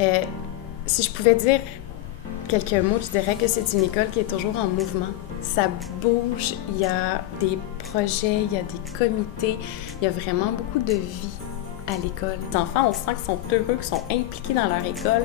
Euh, Si je pouvais dire quelques mots, je dirais que c'est une école qui est toujours en mouvement. Ça bouge, il y a des projets, il y a des comités, il y a vraiment beaucoup de vie à l'école. Les enfants, on sent qu'ils sont heureux, qu'ils sont impliqués dans leur école.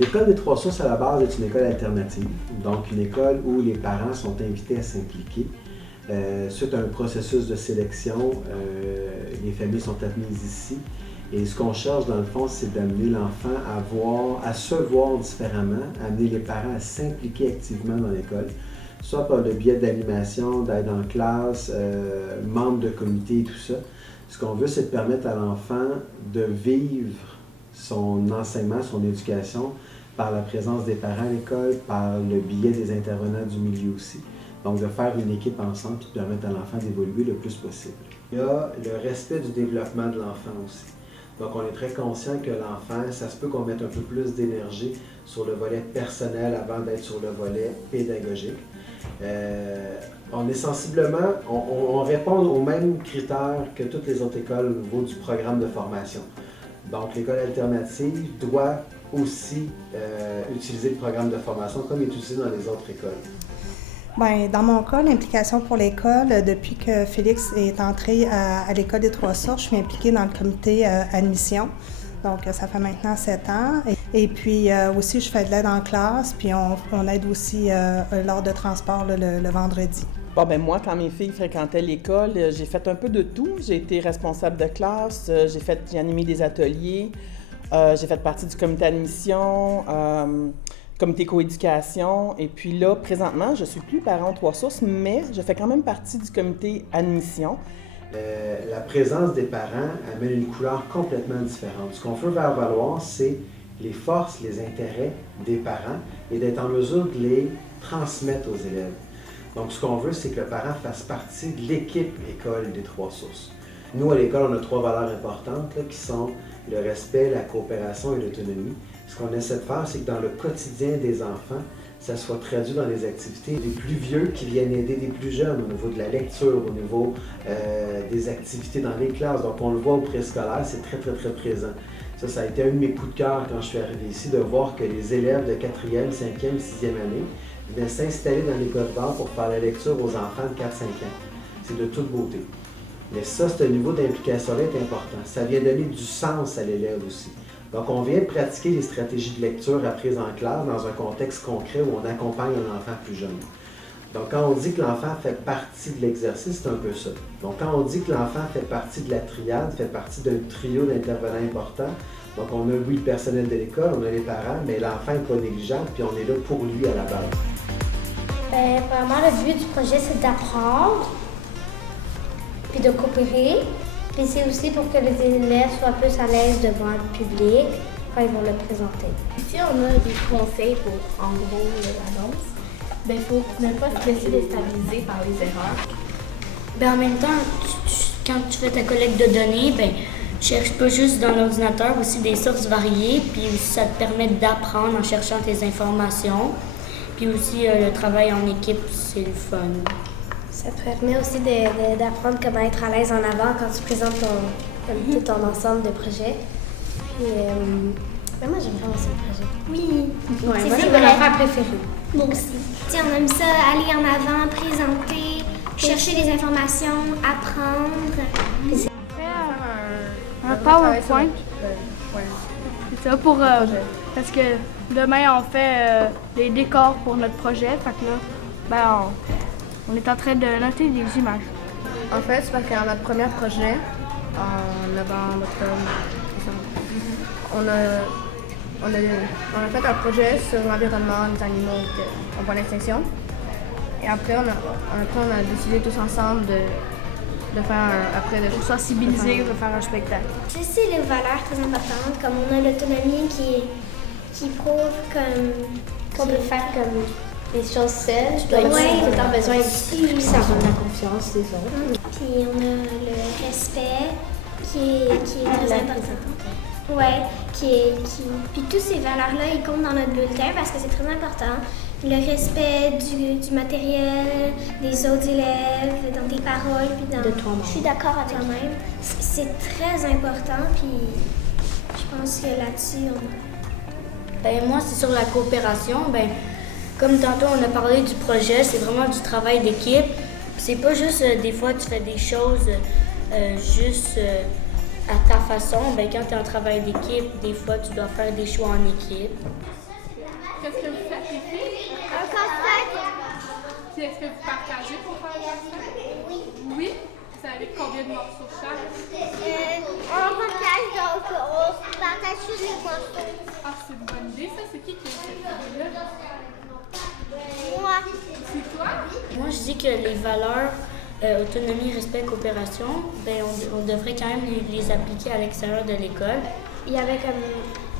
L'école des Trois Sources à la base est une école alternative, donc une école où les parents sont invités à s'impliquer. Suite à un processus de sélection, les familles sont admises ici. Et ce qu'on cherche dans le fond, c'est d'amener l'enfant à se voir différemment, amener les parents à s'impliquer activement dans l'école, soit par le biais d'animation, d'aide en classe, membres de comité et tout ça. Ce qu'on veut, c'est de permettre à l'enfant de vivre son enseignement, son éducation, par la présence des parents à l'école, par le biais des intervenants du milieu aussi. Donc, de faire une équipe ensemble et de permettre à l'enfant d'évoluer le plus possible. Il y a le respect du développement de l'enfant aussi. Donc, on est très conscient que l'enfant, ça se peut qu'on mette un peu plus d'énergie sur le volet personnel avant d'être sur le volet pédagogique. On est sensiblement, on répond aux mêmes critères que toutes les autres écoles au niveau du programme de formation. Donc, l'école alternative doit aussi utiliser le programme de formation comme il est utilisé dans les autres écoles. Bien, dans mon cas, l'implication pour l'école, depuis que Félix est entré à l'École des Trois Sources, je suis impliquée dans le comité admission. Donc, ça fait maintenant 7 ans. Et puis aussi, je fais de l'aide en classe, puis on aide aussi lors de transport le vendredi. Bon, ben moi, quand mes filles fréquentaient l'école, j'ai fait un peu de tout. J'ai été responsable de classe, j'ai animé des ateliers, j'ai fait partie du comité admission, comité coéducation. Et puis là, présentement, je suis plus parent aux Trois Sources, mais je fais quand même partie du comité admission. La présence des parents amène une couleur complètement différente. Ce qu'on veut faire valoir, c'est les forces, les intérêts des parents et d'être en mesure de les transmettre aux élèves. Donc, ce qu'on veut, c'est que le parent fasse partie de l'équipe École des Trois Sources. Nous, à l'école, on a 3 valeurs importantes là, qui sont le respect, la coopération et l'autonomie. Ce qu'on essaie de faire, c'est que dans le quotidien des enfants, ça soit traduit dans les activités des plus vieux qui viennent aider des plus jeunes au niveau de la lecture, au niveau des activités dans les classes. Donc, on le voit au préscolaire, c'est très, très, très présent. Ça a été un de mes coups de cœur quand je suis arrivé ici, de voir que les élèves de 4e, 5e, 6e année venaient s'installer dans les codes barres pour faire la lecture aux enfants de 4-5 ans. C'est de toute beauté. Mais ça, ce niveau d'implication-là est important. Ça vient donner du sens à l'élève aussi. Donc, on vient pratiquer les stratégies de lecture apprises en classe dans un contexte concret où on accompagne un enfant plus jeune. Donc, quand on dit que l'enfant fait partie de l'exercice, c'est un peu ça. Donc, quand on dit que l'enfant fait partie de la triade, fait partie d'un trio d'intervenants importants, donc on a, oui, le personnel de l'école, on a les parents, mais l'enfant n'est pas négligeable, puis on est là pour lui à la base. Vraiment, le but du projet, c'est d'apprendre, puis de coopérer. Puis c'est aussi pour que les élèves soient plus à l'aise devant le public quand ils vont le présenter. Ici, on a des conseils pour, en gros, l'annonce. Il faut ne pas se laisser déstabiliser par les erreurs. En même temps, quand tu fais ta collecte de données, cherche pas juste dans l'ordinateur, aussi des sources variées, puis ça te permet d'apprendre en cherchant tes informations. Puis aussi, le travail en équipe, c'est le fun. Ça te permet aussi d'apprendre comment être à l'aise en avant quand tu présentes tout ton ensemble de projets. Puis, moi, j'aime vraiment ce projet. Oui, C'est mon affaire préférée. Moi aussi. T'sais, on aime ça, aller en avant, présenter, chercher des informations, apprendre. Un PowerPoint. C'est ça pour... parce que demain, on fait des décors pour notre projet. Fait que là, on est en train de noter des images. En fait, c'est parce qu'à notre premier projet, on a fait un projet sur l'environnement des animaux en voie d'extinction. Et après, on a décidé tous ensemble de faire pour sensibiliser, de faire un spectacle. Je sais les valeurs très importantes, comme on a l'autonomie qui prouve qu'on peut faire comme les choses seules. Je dois être tout le temps besoin de ça rend la confiance des autres. Puis on a le respect qui est très important. Ouais, puis toutes ces valeurs-là, ils comptent dans notre bulletin parce que c'est très important. Le respect du matériel, des autres élèves, dans tes paroles, puis dans... De toi-même. Je suis d'accord avec toi-même. C'est très important, puis je pense que là-dessus, Moi, c'est sur la coopération. Comme tantôt, on a parlé du projet, c'est vraiment du travail d'équipe. C'est pas juste, des fois, tu fais des choses juste à ta façon. Quand tu es en travail d'équipe, des fois, tu dois faire des choix en équipe. Qu'est-ce que vous faites, les filles? un casse-tête. Puis est-ce que vous partagez pour faire le casse-tête? Oui. Oui? Vous avez combien de morceaux chaque? On partage, donc on partage tous les morceaux. Ah, c'est une bonne idée, ça. C'est qui a cette idée-là? Moi. C'est toi? Moi, je dis que les valeurs autonomie, respect, coopération, on devrait quand même les appliquer à l'extérieur de l'école. Il y avait comme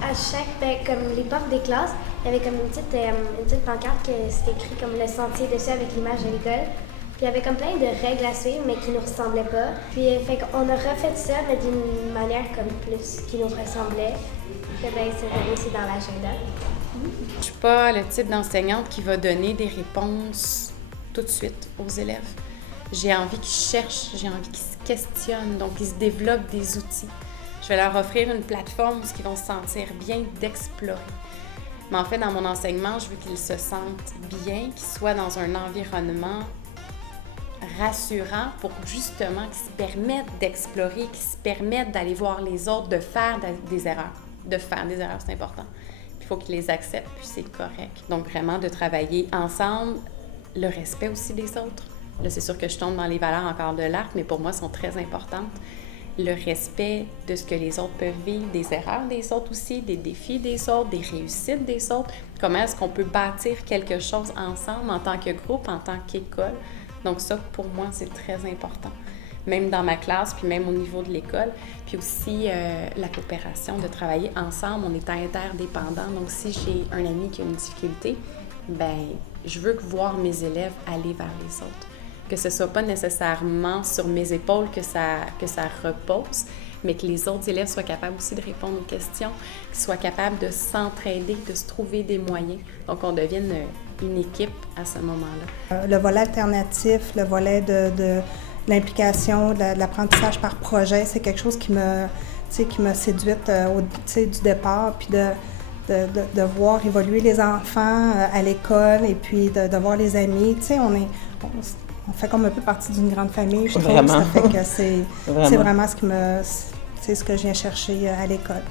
à chaque, comme les portes des classes, il y avait comme une petite pancarte que c'était écrit comme le sentier dessus avec l'image de l'école. Puis il y avait comme plein de règles à suivre, mais qui nous ressemblaient pas. Puis fait qu'on a refait ça, mais d'une manière comme plus qui nous ressemblait. Puis cette année, c'est dans l'agenda. Je suis pas le type d'enseignante qui va donner des réponses tout de suite aux élèves. J'ai envie qu'ils cherchent, j'ai envie qu'ils se questionnent, donc ils se développent des outils. Je vais leur offrir une plateforme où ils vont se sentir bien d'explorer. Mais en fait, dans mon enseignement, je veux qu'ils se sentent bien, qu'ils soient dans un environnement rassurant pour justement qu'ils se permettent d'explorer, qu'ils se permettent d'aller voir les autres, de faire des erreurs. De faire des erreurs, c'est important. Il faut qu'ils les acceptent, puis c'est correct. Donc vraiment de travailler ensemble, le respect aussi des autres. Là, c'est sûr que je tombe dans les valeurs encore de l'ARC, mais pour moi, elles sont très importantes. Le respect de ce que les autres peuvent vivre, des erreurs des autres aussi, des défis des autres, des réussites des autres. Comment est-ce qu'on peut bâtir quelque chose ensemble en tant que groupe, en tant qu'école. Donc ça, pour moi, c'est très important. Même dans ma classe, puis même au niveau de l'école. Puis aussi, la coopération, de travailler ensemble, on est interdépendants. Donc si j'ai un ami qui a une difficulté, je veux voir mes élèves aller vers les autres. Que ce ne soit pas nécessairement sur mes épaules que ça repose, mais que les autres élèves soient capables aussi de répondre aux questions, qu'ils soient capables de s'entraider, de se trouver des moyens. Donc, on devienne une équipe à ce moment-là. Le volet alternatif, le volet de l'implication, de l'apprentissage par projet, c'est quelque chose qui m'a séduite du départ, puis de voir évoluer les enfants à l'école et puis de voir les amis. On fait comme un peu partie d'une grande famille, je trouve. Vraiment. Ça fait que c'est vraiment ce que je viens chercher à l'école.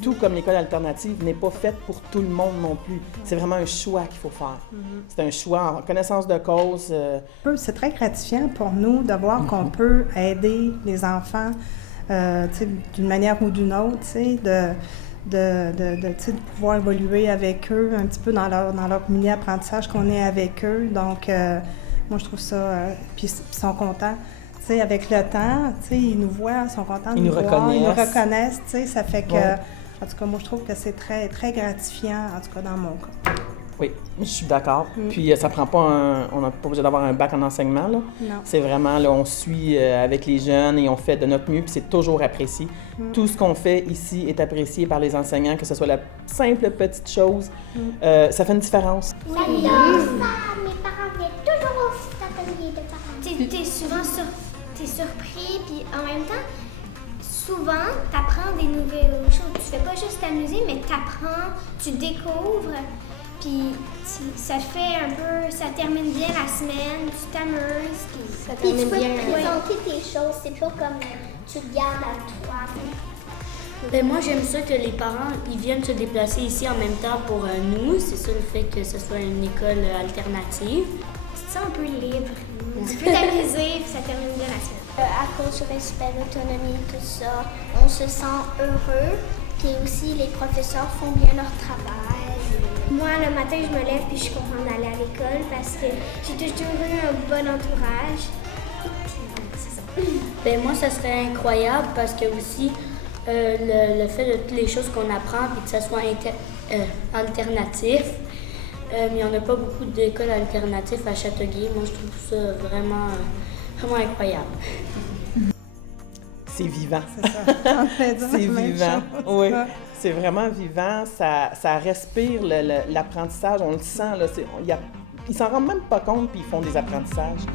Tout comme l'école alternative n'est pas faite pour tout le monde non plus. C'est vraiment un choix qu'il faut faire. C'est un choix en connaissance de cause. C'est très gratifiant pour nous de voir qu'on peut aider les enfants d'une manière ou d'une autre, de pouvoir évoluer avec eux un petit peu dans leur mini-apprentissage qu'on est avec eux. Donc, moi, je trouve ça... puis ils sont contents. Avec le temps, ils nous voient, ils sont contents de nous voir. Ils nous reconnaissent. Ça fait que... Ouais. En tout cas, moi, je trouve que c'est très, très gratifiant, en tout cas dans mon cas. Oui, je suis d'accord. Puis ça prend pas on n'a pas besoin d'avoir un bac en enseignement, là. Non. C'est vraiment, là, on suit avec les jeunes et on fait de notre mieux, puis c'est toujours apprécié. Tout ce qu'on fait ici est apprécié par les enseignants, que ce soit la simple petite chose. Ça fait une différence. Oui. Mes parents viennent toujours au atelier de parents. T'es souvent surpris, puis en même temps, souvent, t'apprends des nouvelles choses. Tu fais pas juste t'amuser, mais t'apprends, tu découvres. Puis ça fait un peu, ça termine bien la semaine, tu t'amuses, puis ça termine bien. Tu peux présenter tes choses, c'est pas comme tu le gardes à toi. Moi, j'aime ça que les parents, ils viennent se déplacer ici en même temps pour nous. C'est ça le fait que ce soit une école alternative. C'est un peu libre. Tu peux t'amuser, puis ça termine bien la semaine. À cause du respect, l'autonomie, tout ça, on se sent heureux. Puis aussi, les professeurs font bien leur travail. Moi, le matin, je me lève puis je suis contente d'aller à l'école parce que j'ai toujours eu un bon entourage. C'est ça. Moi, ça serait incroyable parce que aussi, le fait de toutes les choses qu'on apprend puis que ça soit alternatif, Il n'y en a pas beaucoup d'écoles alternatives à Châteauguay. Moi, je trouve ça vraiment incroyable. C'est vivant. C'est ça. C'est vivant. Oui, c'est vraiment vivant. Ça respire l'apprentissage. On le sent. Là, ils s'en rendent même pas compte, puis ils font des apprentissages.